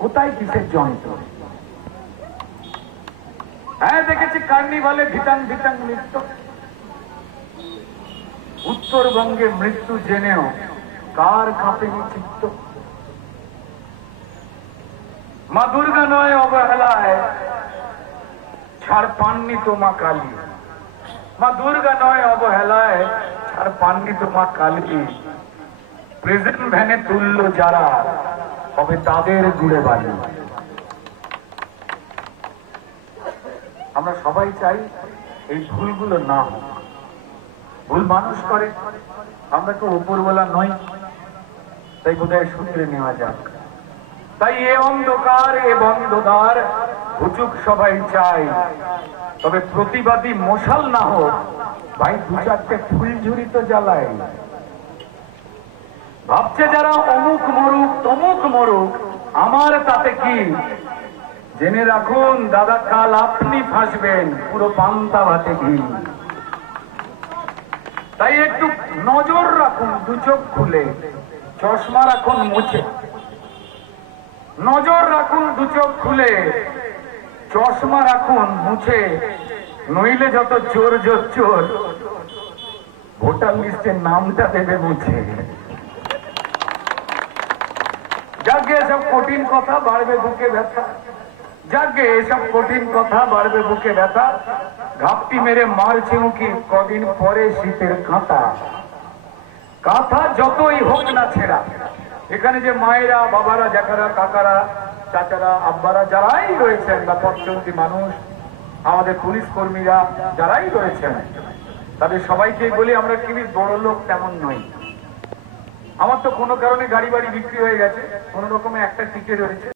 কোথায় কিসের যন্ত্র? হ্যাঁ, দেখেছি কার্নিভালে ভিটাং ভিটাং নৃত্য। উত্তরবঙ্গে মৃত্যু জেনেও কার কাঁপেনি চিত্ত? মা দুর্গা নয় অবহেলায় ছাড় পাননি তো মা কালী। মা দুর্গা নয় অবহেলায় ছাড় পাননি তো মা কালী। প্রেজেন্ট ভ্যানে তুললো যারা, তবে তাদের জুড়ে বালি। আমরা সবাই চাই এই ভুলগুলো না হোক। ভুল মানুষ করে, আমরা তো উপরওয়ালা নই, তাই বোধহয় সূত্রে নেওয়া যাক। তাই এ অন্ধকার এ বন্ধদ্বার ঘুচুক সবাই চাই, তবে প্রতিবাদী মশাল না হোক ভাই, দু চারটে ফুলঝুরি তো জ্বালায়। ভাবছে যারা অমুক মরুক তমুক মরুক, আমার তাতে কি? জেনে রাখুন দাদা, কাল আপনি ফাঁসবেন পুরো পান্তা ভাতে ঘি। তাই একটু নজর রাখুন, দু চোখ খুলে, চশমা রাখুন মুছে। নজর রাখুন দু চোখ খুলে, চশমা রাখুন মুছে। নইলে যত চোর জোর চোর, ভোটার লিস্টের নামটা দেবে মুছে। যাকে এসব কঠিন কথা বাড়বে বুকে ব্যথা, যাকে এসব কঠিন কথা বাড়বে বুকে ব্যথা। ঘাপটি মেরে মারছে উকি কদিন পরে শীতের কাঁথা। কাঁথা যতই হোক না ছেঁড়া, এখানে যে মায়েরা বাবারা জ্যাঠারা কাকারা চাচারা আব্বারা যারাই রয়েছেন, বা পথচলতি মানুষ, আমাদের পুলিশ কর্মীরা যারাই রয়েছেন, তাদের সবাইকে বলি আমরা কি বড় লোক তেমন নই। আমার তো কোনো কারণে গাড়ি বাড়ি বিক্রি হয়ে গেছে, কোন রকমে একটা টিকে রয়েছে।